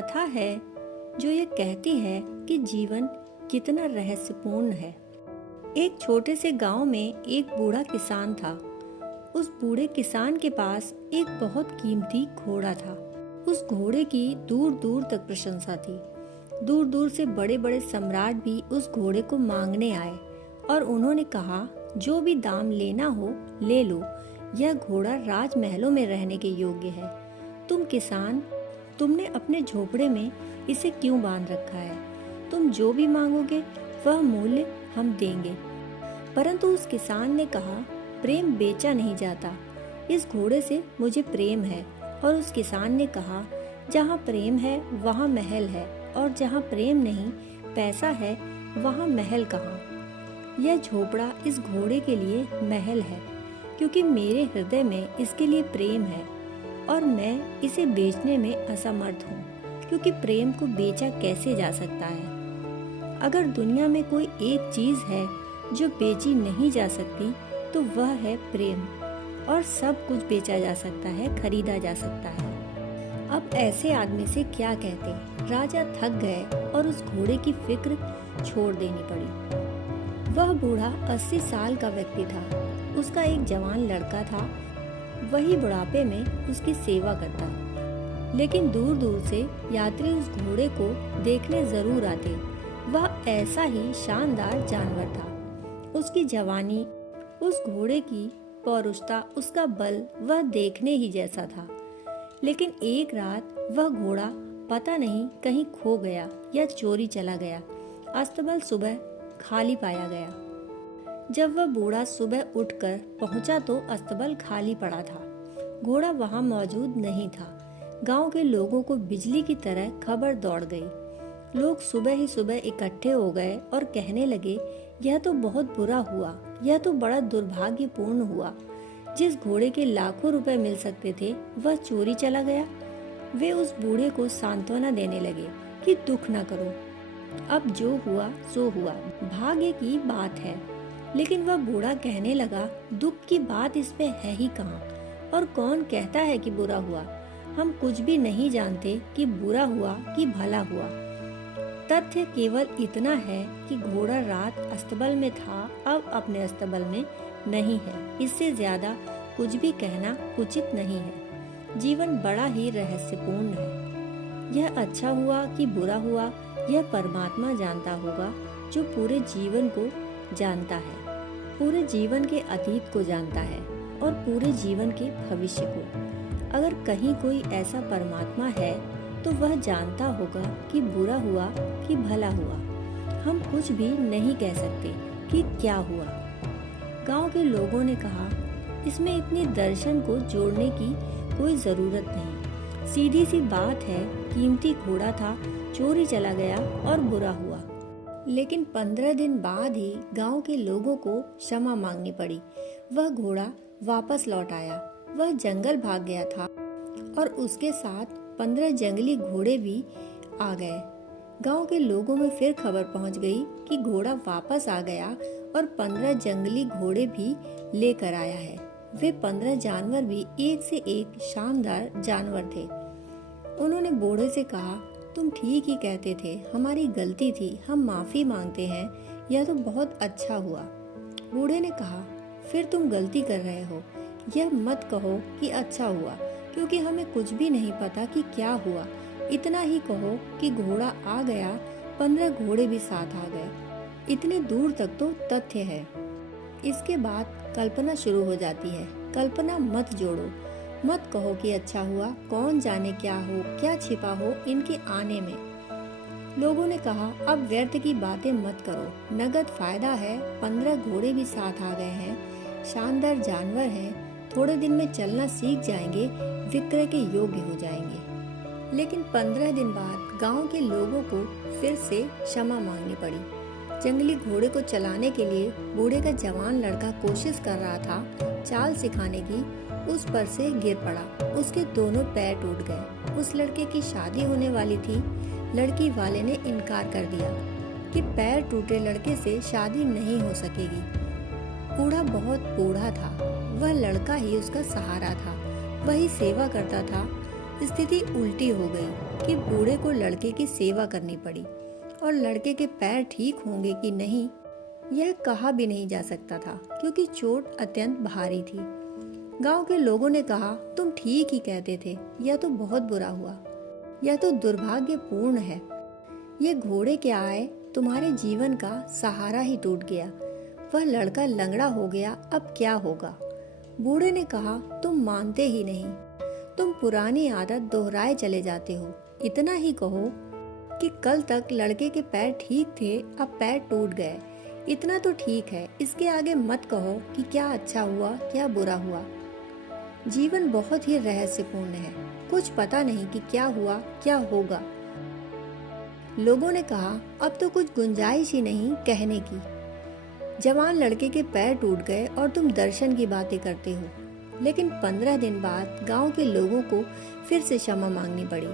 कथा है जो ये कहती है कि जीवन कितना रहस्यपूर्ण है। एक छोटे से गांव में एक बूढ़ा किसान था। उस बूढ़े किसान के पास एक बहुत कीमती घोड़ा था। उस घोड़े की दूर दूर तक प्रशंसा थी। दूर दूर से बड़े बड़े सम्राट भी उस घोड़े को मांगने आए और उन्होंने कहा, जो भी दाम लेना हो ले लो, यह घोड़ा राजमहलों में रहने के योग्य है। तुम किसान, तुमने अपने झोपड़े में इसे क्यों बांध रखा है? तुम जो भी मांगोगे वह मूल्य हम देंगे। परंतु उस किसान ने कहा, प्रेम बेचा नहीं जाता। इस घोड़े से मुझे प्रेम है। और उस किसान ने कहा, जहाँ प्रेम है वहाँ महल है, और जहाँ प्रेम नहीं, पैसा है, वहाँ महल कहाँ। यह झोपड़ा इस घोड़े के लिए महल है, क्योंकि मेरे हृदय में इसके लिए प्रेम है, और मैं इसे बेचने में असमर्थ हूँ, क्योंकि प्रेम को बेचा कैसे जा सकता है। अगर दुनिया में कोई एक चीज है जो बेची नहीं जा सकती तो वह है प्रेम, और सब कुछ बेचा जा सकता है, खरीदा जा सकता है। अब ऐसे आदमी से क्या कहते। राजा थक गए और उस घोड़े की फिक्र छोड़ देनी पड़ी। वह बूढ़ा 80 साल का व्यक्ति था। उसका एक जवान लड़का था, वही बुढ़ापे में उसकी सेवा करता। लेकिन दूर दूर से यात्री उस घोड़े को देखने जरूर आते। वह ऐसा ही शानदार जानवर था। उसकी जवानी, उस घोड़े की पौरुषता, उसका बल वह देखने ही जैसा था। लेकिन एक रात वह घोड़ा पता नहीं कहीं खो गया या चोरी चला गया। अस्तबल सुबह खाली पाया गया। जब वह बूढ़ा सुबह उठकर पहुंचा तो अस्तबल खाली पड़ा था। घोड़ा वहां मौजूद नहीं था। गांव के लोगों को बिजली की तरह खबर दौड़ गई। लोग सुबह ही सुबह इकट्ठे हो गए और कहने लगे, यह तो बहुत बुरा हुआ, यह तो बड़ा दुर्भाग्यपूर्ण हुआ। जिस घोड़े के लाखों रुपए मिल सकते थे वह चोरी चला गया। वे उस बूढ़े को सांत्वना देने लगे कि दुख न करो, अब जो हुआ सो हुआ, भाग्य की बात है। लेकिन वह बूढ़ा कहने लगा, दुख की बात इसमें है ही कहाँ, और कौन कहता है कि बुरा हुआ। हम कुछ भी नहीं जानते कि बुरा हुआ कि भला हुआ। तथ्य केवल इतना है कि घोड़ा रात अस्तबल में था, अब अपने अस्तबल में नहीं है। इससे ज्यादा कुछ भी कहना उचित नहीं है। जीवन बड़ा ही रहस्यपूर्ण है। यह अच्छा हुआ कि बुरा हुआ, यह परमात्मा जानता होगा, जो पूरे जीवन को जानता है, पूरे जीवन के अतीत को जानता है और पूरे जीवन के भविष्य को। अगर कहीं कोई ऐसा परमात्मा है तो वह जानता होगा कि बुरा हुआ कि भला हुआ। हम कुछ भी नहीं कह सकते कि क्या हुआ। गांव के लोगों ने कहा, इसमें इतनी दर्शन को जोड़ने की कोई जरूरत नहीं। सीधी सी बात है, कीमती घोड़ा था, चोरी चला गया और बुरा हुआ। लेकिन 15 दिन बाद ही गांव के लोगों को क्षमा मांगनी पड़ी। वह घोड़ा वापस लौट आया। वह जंगल भाग गया था और उसके साथ 15 जंगली घोड़े भी आ गए। गांव के लोगों में फिर खबर पहुंच गई कि घोड़ा वापस आ गया और 15 जंगली घोड़े भी लेकर आया है। वे 15 जानवर भी एक से एक शानदार जानवर थे। उन्होंने बूढ़े से कहा, तुम ठीक ही कहते थे, हमारी गलती थी, हम माफी मांगते हैं, यह तो बहुत अच्छा हुआ। बूढ़े ने कहा, फिर तुम गलती कर रहे हो, यह मत कहो कि अच्छा हुआ, क्योंकि हमें कुछ भी नहीं पता कि क्या हुआ। इतना ही कहो कि घोड़ा आ गया, 15 घोड़े भी साथ आ गए। इतने दूर तक तो तथ्य है। इसके बाद कल्पना शुरू हो जाती है। कल्पना मत जोड़ो, मत कहो कि अच्छा हुआ, कौन जाने क्या हो, क्या छिपा हो इनके आने में। लोगों ने कहा, अब व्यर्थ की बातें मत करो, नगद फायदा है, 15 घोड़े भी साथ आ गए हैं, शानदार जानवर हैं, थोड़े दिन में चलना सीख जाएंगे, विक्रय के योग्य हो जाएंगे। लेकिन 15 दिन बाद गांव के लोगों को फिर से क्षमा मांगनी पड़ी। जंगली घोड़े को चलाने के लिए बूढ़े का जवान लड़का कोशिश कर रहा था चाल सिखाने की। उस पर से गिर पड़ा, उसके दोनों पैर टूट गए। उस लड़के की शादी होने वाली थी। लड़की वाले ने इनकार कर दिया कि पैर टूटे लड़के से शादी नहीं हो सकेगी। बूढ़ा बहुत बूढ़ा था, वह लड़का ही उसका सहारा था, वही सेवा करता था। स्थिति उल्टी हो गई कि बूढ़े को लड़के की सेवा करनी पड़ी और लड़के के पैर ठीक होंगे कि नहीं यह कहा भी नहीं जा सकता था, क्योंकि चोट अत्यंत भारी थी। गांव के लोगों ने कहा, तुम ठीक ही कहते थे, यह तो बहुत बुरा हुआ, यह तो दुर्भाग्यपूर्ण है। ये घोड़े के आए तुम्हारे जीवन का सहारा ही टूट गया, वह लड़का लंगड़ा हो गया, अब क्या होगा। बूढ़े ने कहा, तुम मानते ही नहीं, तुम पुरानी आदत दोहराए चले जाते हो। इतना ही कहो कि कल तक लड़के के पैर ठीक थे, अब पैर टूट गए, इतना तो ठीक है। इसके आगे मत कहो कि क्या अच्छा हुआ क्या बुरा हुआ। जीवन बहुत ही रहस्यपूर्ण है, कुछ पता नहीं कि क्या हुआ क्या होगा। लोगों ने कहा, अब तो कुछ गुंजाइश ही नहीं कहने की। जवान लड़के के पैर टूट गए और तुम दर्शन की बातें करते हो। लेकिन 15 दिन बाद गांव के लोगों को फिर से क्षमा मांगनी पड़ी।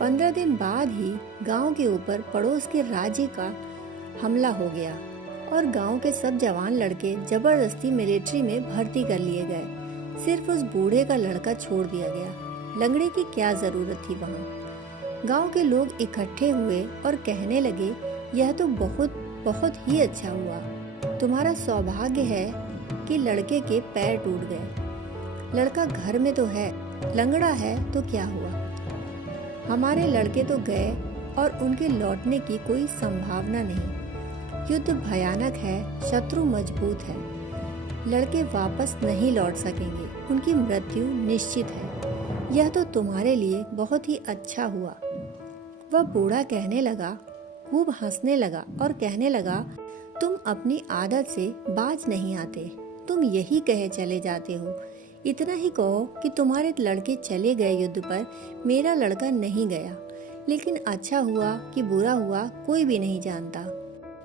15 दिन बाद ही गांव के ऊपर पड़ोस के राज्य का हमला हो गया और गांव के सब जवान लड़के जबरदस्ती मिलिट्री में भर्ती कर लिए गए। सिर्फ उस बूढ़े का लड़का छोड़ दिया गया। लंगड़े की क्या जरूरत थी वहाँ। गांव के लोग इकट्ठे हुए और कहने लगे, यह तो बहुत बहुत ही अच्छा हुआ। तुम्हारा सौभाग्य है कि लड़के के पैर टूट गए। लड़का घर में तो है, लंगड़ा है तो क्या हुआ। हमारे लड़के तो गए और उनके लौटने की कोई संभावना नहीं। युद्ध भयानक है, शत्रु मजबूत है, लड़के वापस नहीं लौट सकेंगे, उनकी मृत्यु निश्चित है। यह तो तुम्हारे लिए बहुत ही अच्छा हुआ। वह बूढ़ा कहने लगा, खूब हंसने लगा और कहने लगा, तुम अपनी आदत से बाज नहीं आते, तुम यही कहे चले जाते हो। इतना ही कहो कि तुम्हारे लड़के चले गए युद्ध पर, मेरा लड़का नहीं गया। लेकिन अच्छा हुआ कि बुरा हुआ कोई भी नहीं जानता।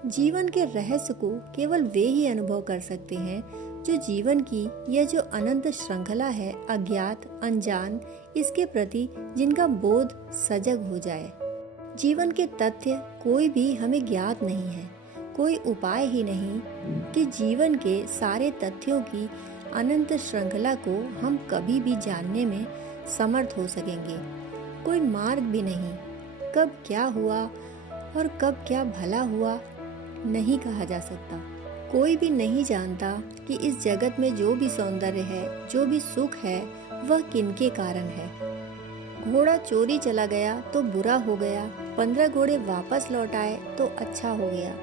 जीवन के रहस्य को केवल वे ही अनुभव कर सकते हैं जो जीवन की यह जो अनंत श्रृंखला है, अज्ञात अनजान, इसके प्रति जिनका बोध सजग हो जाए। जीवन के तथ्य कोई भी हमें ज्ञात नहीं है, कोई उपाय ही नहीं कि जीवन के सारे तथ्यों की अनंत श्रृंखला को हम कभी भी जानने में समर्थ हो सकेंगे। कोई मार्ग भी नहीं, कब क्या हुआ और कब क्या भला हुआ नहीं कहा जा सकता। कोई भी नहीं जानता कि इस जगत में जो भी सौंदर्य है, जो भी सुख है, वह किनके कारण है। घोड़ा चोरी चला गया तो बुरा हो गया, 15 घोड़े वापस लौट आए तो अच्छा हो गया।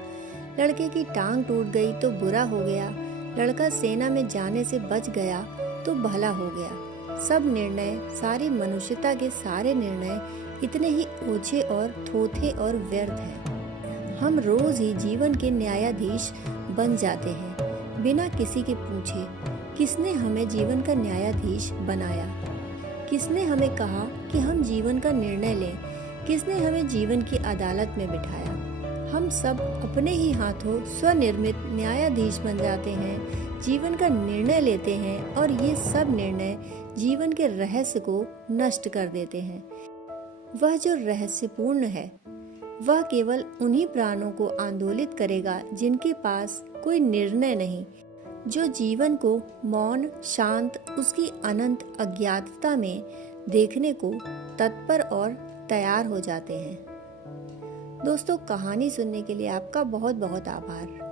लड़के की टांग टूट गई तो बुरा हो गया, लड़का सेना में जाने से बच गया तो भला हो गया। सब निर्णय, सारी मनुष्यता के सारे निर्णय इतने ही ओछे और थोथे और व्यर्थ हैं। हम रोज ही जीवन के न्यायाधीश बन जाते हैं बिना किसी के पूछे। किसने हमें जीवन का न्यायाधीश बनाया? किसने हमें कहा कि हम जीवन का निर्णय लें? किसने हमें जीवन की अदालत में बिठाया? हम सब अपने ही हाथों स्वनिर्मित न्यायाधीश बन जाते हैं, जीवन का निर्णय लेते हैं और ये सब निर्णय जीवन के रहस्य को नष्ट कर देते हैं। वह जो रहस्यपूर्ण है वह केवल उन्हीं प्राणों को आंदोलित करेगा जिनके पास कोई निर्णय नहीं, जो जीवन को मौन शांत उसकी अनंत अज्ञातता में देखने को तत्पर और तैयार हो जाते हैं। दोस्तों, कहानी सुनने के लिए आपका बहुत बहुत आभार।